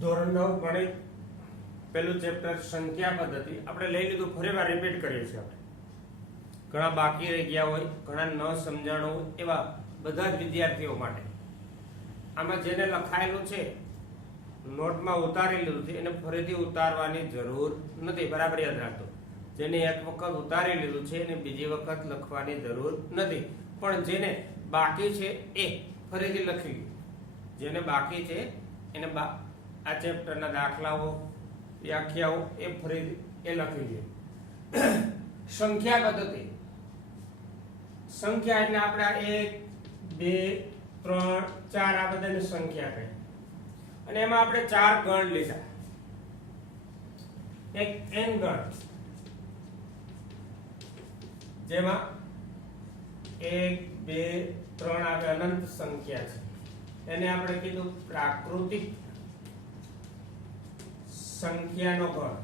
ધોરણ 9 ગણિત પહેલું ચેપ્ટર સંખ્યા પદ્ધતિ આપણે લઈ લીધું, ફરીવાર રિપીટ કરીએ છીએ. આપણે ઘણા બાકી રહી ગયા હોય, ઘણા ન સમજાણું હોય એવા બધા જ વિદ્યાર્થીઓ માટે આમાં જેને લખાયેલું છે નોટમાં ઉતારી લીધું છે એને ફરીથી ઉતારવાની જરૂર નથી. બરાબર યાદ રાખજો. જેને એક વખત ઉતારી લીધું છે એને બીજી વખત લખવાની જરૂર નથી. પણ જેને બાકી છે એ ફરીથી લખી લો. જેને બાકી છે એને આ ચેપ્ટરના દાખલાઓ વ્યાખ્યાઓ એ ફરીથી એ લખી લો. સંખ્યા પદ્ધતિ. સંખ્યા એટલે આપણે 1 2 3 4 આ બધાની સંખ્યા કહે અને એમાં આપણે 4 ગણ લીધા. એક n ગણ જેમાં 1 2 3 આવે અનંત સંખ્યા છે. એને આપણે કીધું પ્રાકૃતિક સંખ્યાનો ગણ.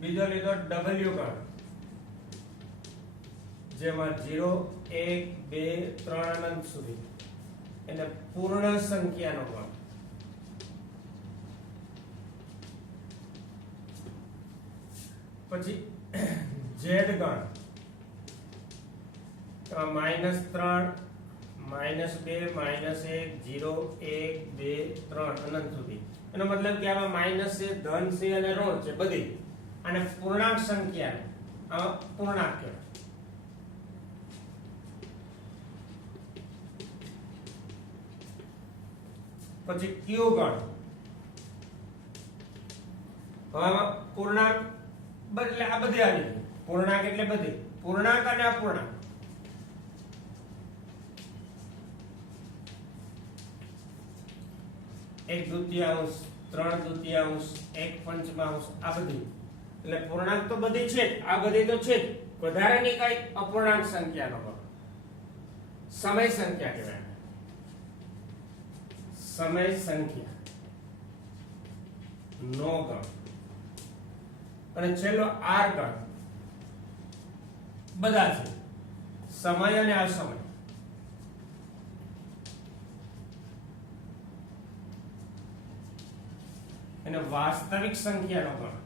બીજો લીધો w ગણ જેમાં 0 1 2 3 અનંત સુધી એને પૂર્ણ સંખ્યાનો ગણ. પછી z ગણ -3 -2 -1 0 1 2 3 અનંત સુધી. એનો મતલબ કે આમાં માઈનસ છે, ધન છે અને ઋણ છે બધી. અને પૂર્ણાંક સંખ્યા આમાં પૂર્ણાંક કહેવાય. પછી q ગણ. હવે આમાં પૂર્ણાંક એટલે આ બધી આવી ગઈ. પૂર્ણાંક એટલે બધી, પૂર્ણાંક અને અપૂર્ણાંક. એક દુત્યાંશ, 3 દુત્યાંશ, 1 પંચમાંશ આ બધી. એટલે પૂર્ણાંક તો બધી છે જ, આ બધી તો છે જ. વધારાની કઈ અપૂર્ણાંક સંખ્યાનો ગણ. સમય સંખ્યા કહેવાય. સમય સંખ્યા નો ગણ. અને છેલ્લો r ગણ. બધા છે, સમય અને અસમય. એને વાસ્તવિક સંખ્યાનો ગણ.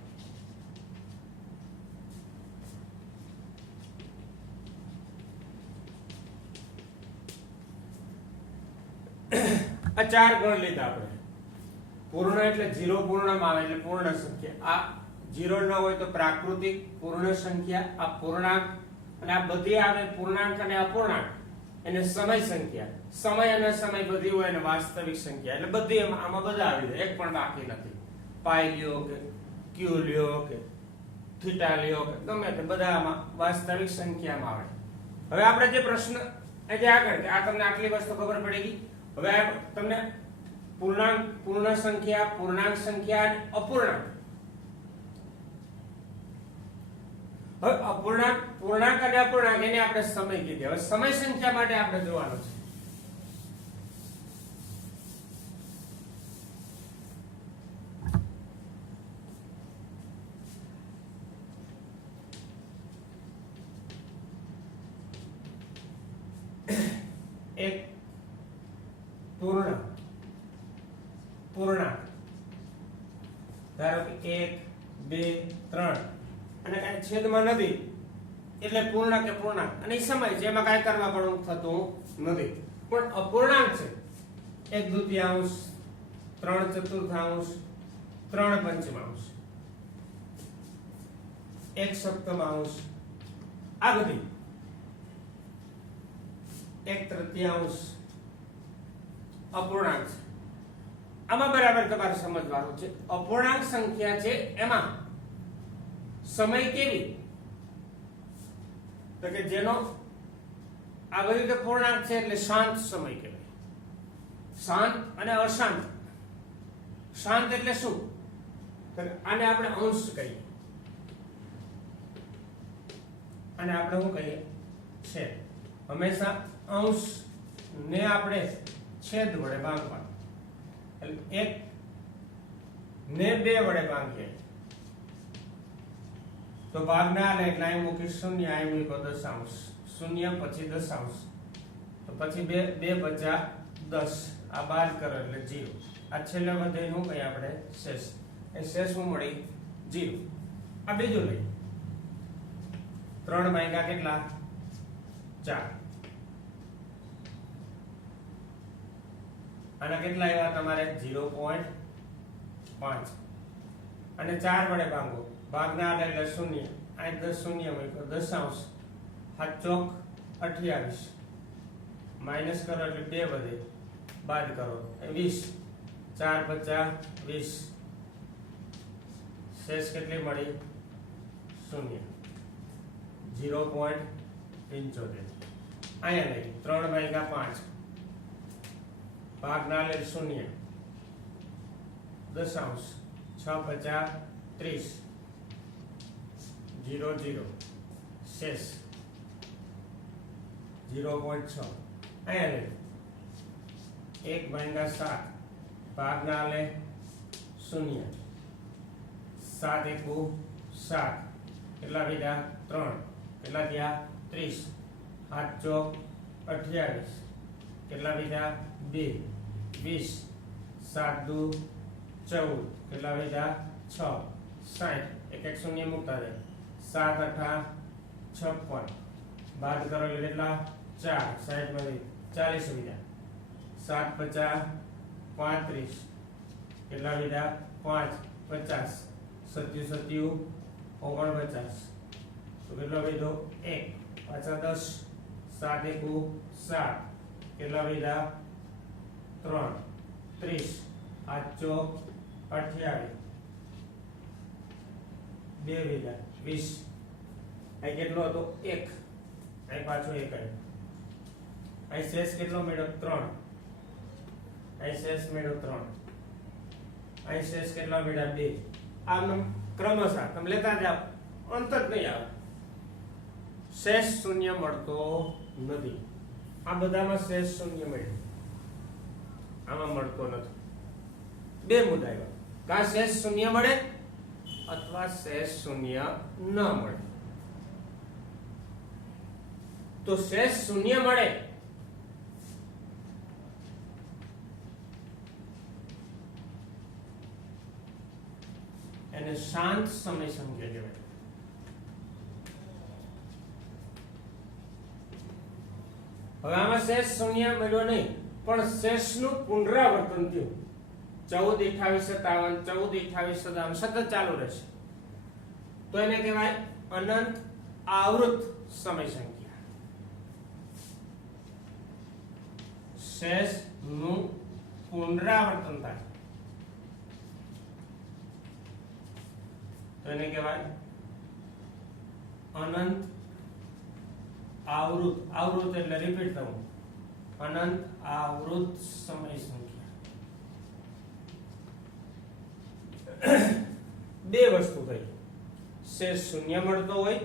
આ 4 ગણ લીધા આપણે. પૂર્ણ એટલે 0 પૂર્ણમાં આવે એટલે પૂર્ણ સંખ્યા. આ 0 ન હોય તો પ્રાકૃતિક પૂર્ણ સંખ્યા. આ પૂર્ણાંક અને આ બધી આવે પૂર્ણાંક અને અપૂર્ણાંક એને સમય સંખ્યા. સમય અને સમય બધી હોય અને વાસ્તવિક સંખ્યા. એટલે બધી આમાં બધા આવી જાય, એક પણ બાકી નથી. પાઈ લ્યો કે ક્યુ લ્યો કે થીટા લ્યો કે ગમે તે બધા આમાં વાસ્તવિક સંખ્યામાં આવે. હવે આપણે જે પ્રશ્ન જે આગળ કે આ તમને આટલી વસ્તુ ખબર પડી ગઈ. હવે તમને પૂર્ણાંક, પૂર્ણ સંખ્યા, પૂર્ણાંક સંખ્યા અને અપૂર્ણાંક. હવે અપૂર્ણાંક, પૂર્ણાંક અને અપૂર્ણાંક એને આપણે સમય કીધી. હવે સમય સંખ્યા માટે આપણે જોવાનું છે. એક પૂર્ણાંક, પૂર્ણાંક ધારો કે 1 2 3 અને કઈ છેદમાં નથી એટલે પૂર્ણાંક કે પૂર્ણાંક. અને સમય છે એમાં કઈ કરવા પડવું થતું નથી. પણ અપૂર્ણાંક છે 1 દુત્યાંશ, 3 ચતુર્થાંશ, 3 પંચમાંશ, 1 સપ્તમાંશ આ બધી, 1 તૃતીયાંશ અપૂર્ણાંક છે. આમાં બરાબર તમારે સમજવાનું છે. અપૂર્ણાંક સંખ્યા છે એમાં સમય કેવી તો કે જેનો આ બધી તો પૂર્ણાંક છે એટલે શાંત સમય કહેવાય. શાંત અને અશાંત. શાંત એટલે શું તો આને આપણે અંશ કહીએ અને આપણે શું કહીએ છેદ. હંમેશા અંશ ને આપણે છેદ વડે ભાગવાનું. એટલે 1 ને 2 વડે ભાગીએ તો ભાગ ના લે એટલે અહીં મૂકી શૂન્ય, અહીં મૂકો દશાંશ, શૂન્ય પછી દશાંશ તો પછી 2 પચા 10 આ બાદ કરો એટલે 0 આ છેલ્લે વધેનું કઈ આપણે શેષ એ શેષ શું મળી 0 આ બીજું લઈ 3 ભાગ્યા કેટલા 4 આના કેટલા આવ્યા તમારે 0.5 અને 4 વડે ભાગો ભાગના આલે એટલે 0 આ 10 શૂન્ય મૂક્યો દશાંશ 7 ચોક 28 માઈનસ કરો એટલે 2 વધે બાદ કરો 20 4 પચા 20 શેષ કેટલી મળી 0 0.75 અહીંયા લઈ 3 ભાગ્યા 5 ભાગના લે 0 દશાંશ 6 પચા 30 0 0 શેષ 0.6 અહીંયા લે 1 ભાગ્યા 7 ભાગના લે 0 7 એકુ 7 કેટલા બીજા 3 કેટલા થયા 30 7 ચોક 28 કેટલા બીજા 2 20 7 દુ 14 કેટલા બીજા 6 60 એક એક શૂન્ય મૂકતા જાય 7 8 56 બાદ કરો એટલે કેટલા 4 60 માંથી 40 બીજા 7 પચા 35 કેટલા બીજા 5 50 સત્યુ સત્યુ 49 તો કેટલો બીજો 1 પાછા 10 7 એકુ 7 કેટલા બીજા 3 30 8 ચોક 28 2 બીજા 20 આ કેટલો હતો 1 આ પાછો 1 આવ્યો આ શેષ કેટલો મેળવ્યો 3 આ શેષ મેળવ્યો 3 આ શેષ કેટલા મેળવ્યા 2 આમ ક્રમશઃ તમે લેતા જાઓ અંતર નહીં આવે શેષ શૂન્ય મળતો નથી આ બધામાં શેષ શૂન્ય મળે આમાં મળતો નથી બે મુદ્દા આવ્યા કા શેષ શૂન્ય મળે અથવા શેષ શૂન્ય ન મળે તો શેષ શૂન્ય મળે એને શાંત સમય સંખ્યા કહેવાય હવે આમાં શેષ શૂન્ય મળ્યો નહીં પણ શેષનું પુનરાવર્તન થયું 14 28 57 14 28 57 સતત ચાલુ રહેશે તો એને કહેવાય અનંત આવૃત સમય સંખ્યા શેષનું પુનરાવર્તન થાય તો એને કહેવાય અનંત આવૃત આવૃત એટલે રિપીટ થવું અનંત આવૃત સમય સંખ્યા બે વસ્તુ થઈ શેષ શૂન્ય મળતો હોય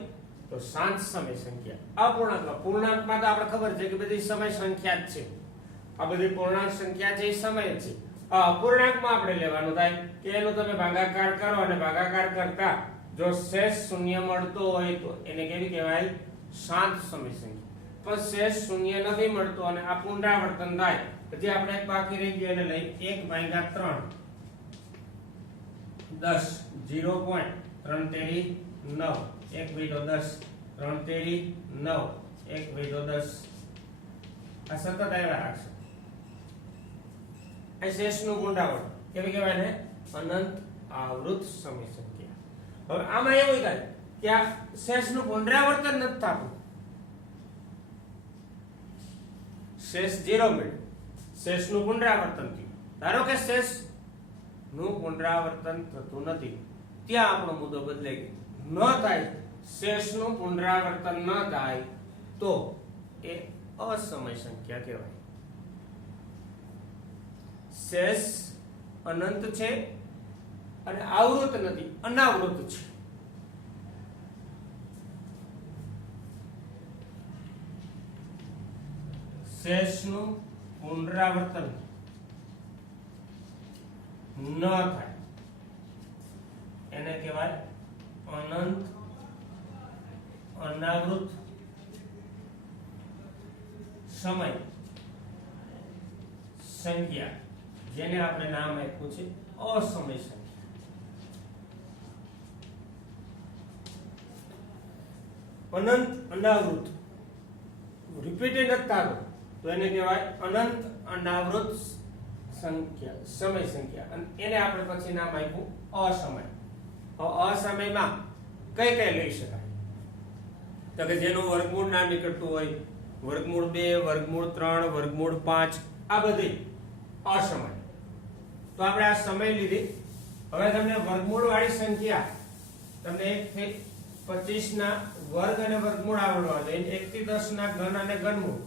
તો શાંત સમય સંખ્યા અપૂર્ણાંક પૂર્ણાંકમાં તો આપણે ખબર છે કે બધી સમય સંખ્યા જ છે આ બધી પૂર્ણાંક સંખ્યા છે એ સમય છે અપૂર્ણાંકમાં આપણે લેવાનું થાય કે એનો તમે ભાગાકાર કરો અને ભાગાકાર કરતા જો શેષ શૂન્ય મળતો હોય તો એને કેવી કહેવાય શાંત સમય સંખ્યા પણ શેષ શૂન્ય નથી મળતો અને આ પુનરાવર્તન થાય પછી આપણે એક બાકી રહી ગયું એને લઈ 1/3 10 0.3 તેરી 9 1 × 10 3 તેરી 9 1 × 10 આ સતત આવ્યા રાખશે આ શેષનું પુનરાવર્તન કેવી કહેવાય ને અનંત આવૃત સમય સંખ્યા હવે આમાં એવું થાય કે આ શેષનું પુનરાવર્તન નથી થતું શેષ 0 મળ્યું શેષનું પુનરાવર્તન થયું ધારો કે શેષ નું પુનરાવર્તન થતું નથી ત્યાં આપણો મુદ્દો બદલાઈ ગયો ન થાય શેષનું પુનરાવર્તન ન થાય તો એ અસમય સંખ્યા કહેવાય શેષ અનંત છે અને આવૃત નથી અનાવૃત છે શેષનું પુનરાવર્તન ન થાય એને કહેવાય અનંત અનાવૃત સમય સંખ્યા, જેને આપણે નામ આપ્યું છે અસમય સંખ્યા. અનંત અનાવૃત રિપીટેડ નથી થતું તો એને કહેવાય અનંત અનાવૃત સંખ્યા, સમય સંખ્યા. અને એને આપણે પછી નામ આપ્યું અસમય. અસમયમાં કઈ કઈ લઈ શકાય તો કે જેનું વર્ગમૂળ ના નીકળતું હોય, વર્ગમૂળ 2, વર્ગમૂળ 3, વર્ગમૂળ 5, આ બધી અસમય. તો આપણે આ સમય લીધી. હવે તમને વર્ગમૂળ વાળી સંખ્યા તમને 1 થી 25 ના વર્ગ અને વર્ગમૂળ આવડવા જોઈએ. 1 થી 10 ના ઘન અને ઘનમૂળ.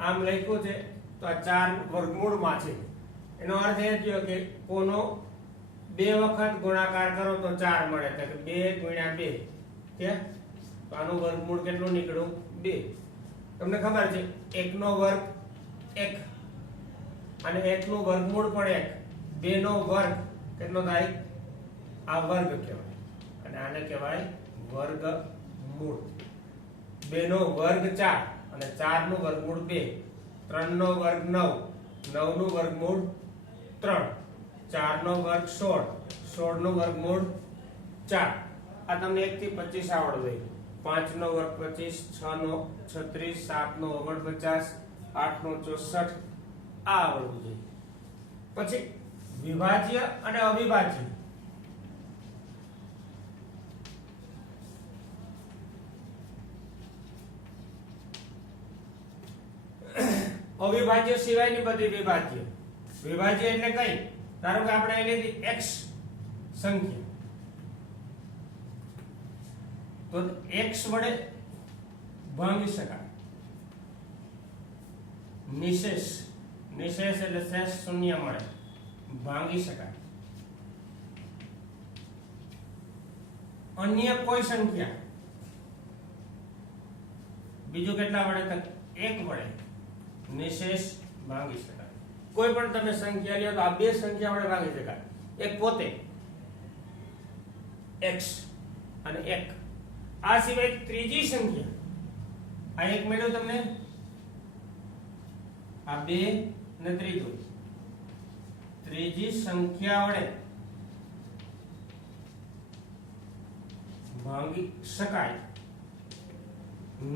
આમ લખ્યું છે તો આ 4 વર્ગમૂળમાં છે. એનો અર્થ એ થયો કે કોનો 2 વખત ગુણાકાર કરો તો 4 મળે, એટલે કે 2 ગુણ્યા 2 કે તો આનું વર્ગમૂળ કેટલું નીકળ્યું? 2. તમને ખબર છે 1 નો વર્ગ 1 અને 1 નું વર્ગમૂળ પણ 1. 2 નો વર્ગ કેટલો થાય? આ વર્ગ કહેવાય અને આને કહેવાય વર્ગમૂળ. 2 નો વર્ગ 4 અને 4 નું વર્ગમૂળ 2. 3 નો વર્ગ 9, 9 નું વર્ગમૂળ 3, 4 નો વર્ગ 16, 16 નું વર્ગમૂળ 4. આ તમને 1 થી 25 આવડવું જોઈએ. 5 નો વર્ગ 25, 6 નો 36, 7 નો 49, 8 નો 64 આ આવડવું જોઈએ. પછી વિભાજ્ય અને અવિભાજ્ય. અવિભાજ્ય સિવાયની બધી વિભાજ્ય. વિભાજ્ય એટલે કઈ? ધારો કે આપણે અહીં લીધી x સંખ્યા તો x વડે ભાંગી શકાય. નિશેષ, નિશેષ એટલે શેષ શૂન્ય મળે, ભાંગી શકાય. અન્ય કોઈ સંખ્યા બીજું કેટલા વડે? 1 વડે નિશેષ ભાંગી શકાય. કોઈ પણ તમે સંખ્યા લ્યો તો આ 2 સંખ્યા વડે ભાંગી શકાય. એક પોતે x અને 1. આ સિવાય ત્રીજી સંખ્યા, આ એક મળ્યો તમને, આ 2 ને ત્રીજું, ત્રીજી સંખ્યા વડે ભાંગી શકાય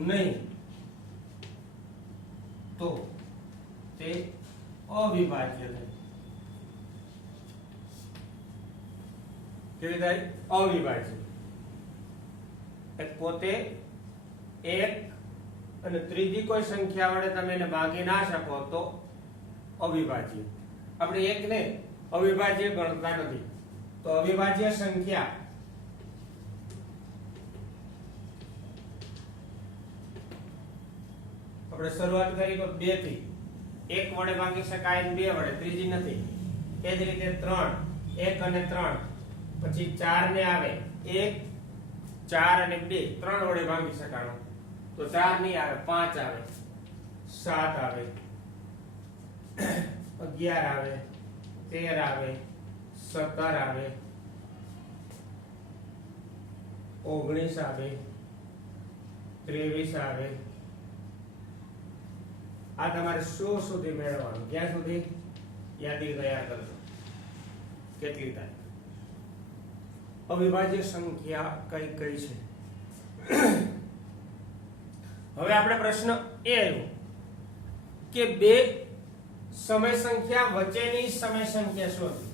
નહીં તો તે અવિભાજ્ય થાય. કેવી થાય? અવિભાજ્ય. એક પોતે 1 અને ત્રીજી કોઈ સંખ્યા વડે તમે એને ભાગી ના શકો તો અવિભાજ્ય. આપણે 1 ને અવિભાજ્ય ગણતા નથી. તો અવિભાજ્ય સંખ્યા આપણે શરૂઆત કરી તો 2 થી. 1 વડે ભાગી શકાય, 2 વડે, ત્રીજી નથી. એ જ રીતે 3, 1 અને 3, પછી 4 ને આવે 1, 4 અને 2, 3 વડે ભાગી શકાય તો 4 નહીં આવે, 5 આવે, 7 આવે, 11 આવે, 13 આવે, 17 આવે, 19 આવે, 23 આવે. આ તમારે 100 સુધી મેળવવાનું. ક્યાં સુધી? યાદી તૈયાર કરજો કેટલી થાય. અવિભાજ્ય સંખ્યા કઈ કઈ છે? હવે આપણે પ્રશ્ન એ આવ્યો કે 2 સમય સંખ્યા વચ્ચેની સમય સંખ્યા શોધો.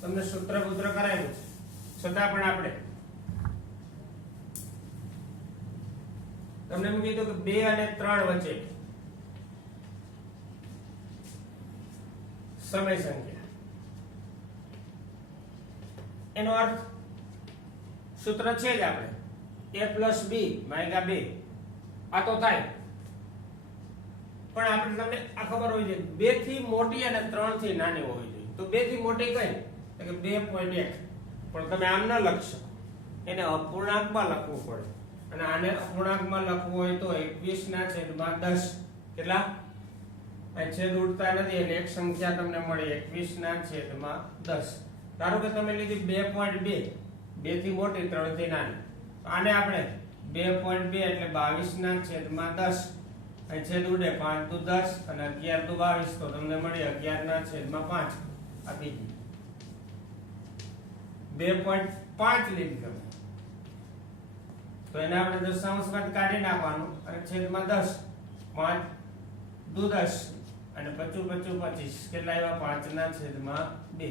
તમને સૂત્ર કરાવ્યું છે, છતાં પણ આપણે તમને એમ કીધું કે 2 અને 3 વચ્ચે સમય સંખ્યા. એનો અર્થ સૂત્ર છે જ આપણે a + b / 2. આ તો થાય, પણ આપણે તમને આ ખબર હોવી જોઈએ 2 થી મોટી અને 3 થી નાની હોવી જોઈએ. તો 2 થી મોટી કઈ? તો કે 2.1. પણ તમે આમ ન લખશો, એને અપૂર્ણાંકમાં લખવું પડે. અને આને અપૂર્ણાંકમાં લખવું હોય તો 21/10. કેટલા? આ છેદ ઉડતા નથી એટલે એક સંખ્યા તમને મળી 21/10. ધારો કે તમે લીધી 2.2, 2 થી મોટી 3 થી નાની. આને આપણે 2.2 એટલે 22 ના છેદમાં 10 અહીં છેદ ઉડે 5 દુ 10 અને 11 દુ 22 તો તમને મળી 11 ના છેદમાં 5 આપી દી 2.5 લીધી તમે તો એને આપણે દશાંશ બાદ કાઢી નાખવાનું અને છેદમાં 10 5 દુ 10 અને 25 25 25 કેટલા આવ્યા 5 ના છેદમાં 2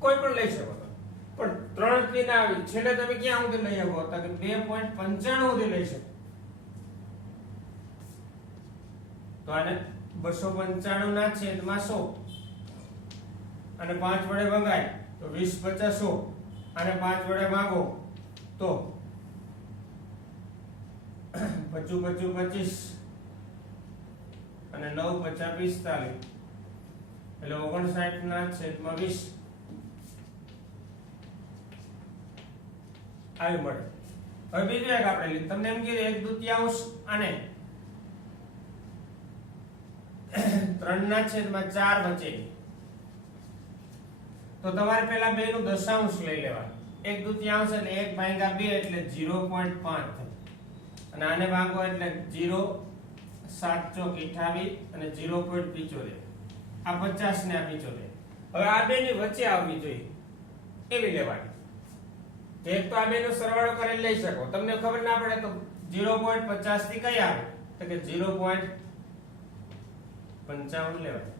કોઈ પણ લઈ શકો તમે પણ 3 થી ના આવી છેલ્લે તમે ક્યાં સુધી લઈ શકો તો કે 2.95 સુધી લઈ શકો તો આને 295 ના છેદમાં 100 અને 5 વડે ભંગાય તો 20 50 100 અને 5 વડે ભાગો તો 25 25 25 અને 9 50 45 એટલે 59 ના છેદમાં 20 આવી મળે. હવે બીજું એક આપણે લીધું તમને એમ કીધું 1/2 અને 3 ના છેદમાં 4 વચ્ચે તો તમારે પહેલા બે નું દશાંશ લઈ લેવાનું 1/2 એટલે 1 ભાગ્યા 2 એટલે 0.5 થાય અને આને ભાગો એટલે 0 7 ચોક 28 અને 0.75 આ 50 ને આ 75 હવે આ બે ની વચ્ચે આવવી જોઈએ એવી લેવાની એક તો આ બે નો સરવાળો કરીને લઈ શકો તમને ખબર ના પડે તો 0.50 થી કઈ આવે તો કે 0.55 લેવાય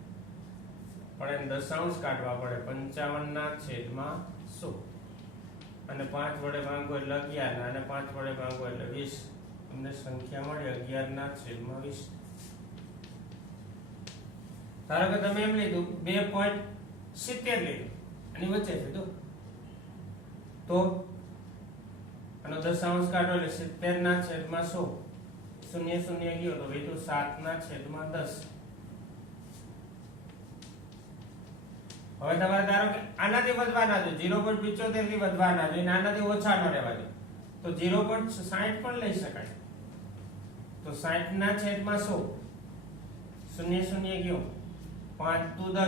પણ એને દશાંશ કાઢવા પડે 55 ના છેદમાં 100 અને 5 વડે ભાગો એટલે 11 અને 5 વડે ભાગો એટલે 20 તમને સંખ્યા મળી 11 ના છેદમાં 20 ધારો કે તમે એમ લીધું 2.70 લીધું આની વચ્ચે છે તો આનો દશાંશ કાઢો એટલે 70 ના છેદમાં 100 શૂન્ય શૂન્ય ગયો તો વધ્યું 7 ના છેદમાં 10 હવે તમારે ધારો કે આનાથી વધવાના છે 0.75 થી વધવાના છે અને આનાથી ઓછા ન રહેવા દો તો 0.60 પણ લઈ શકાય તો 60 ના છેદમાં 100 શૂન્ય શૂન્ય ગયો 5 દુ 10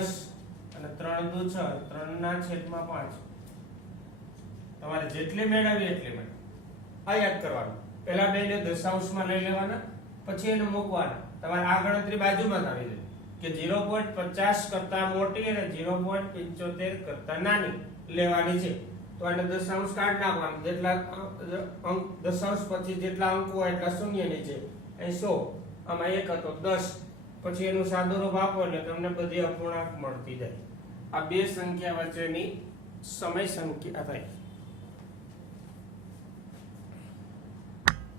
અને 3 દુ 6 3 ના છેદમાં 5 તમારે જેટલી મેળવી એટલી મળે આ યાદ કરવાનું પહેલા બેને દશાંશમાં લઈ લેવાના પછી એને મૂકવાના તમારે આ ગણતરી બાજુમાં આવી જાય કે 0.50 કરતા મોટી અને 0.75 કરતા નાની લેવાની છે તો આને દશાંશ કાઢી નાખવાનું જેટલા અંક દશાંશ પછી જેટલા અંકો હોય એટલા શૂન્ય નીચે અહીં 100 આમાં 1 હતો 10 પછી એનું સાદુરૂપ આપો એટલે તમને બધી અપૂર્ણાંક મળતી જાય આ બે સંખ્યા વચ્ચેની સમય સંખ્યા થાય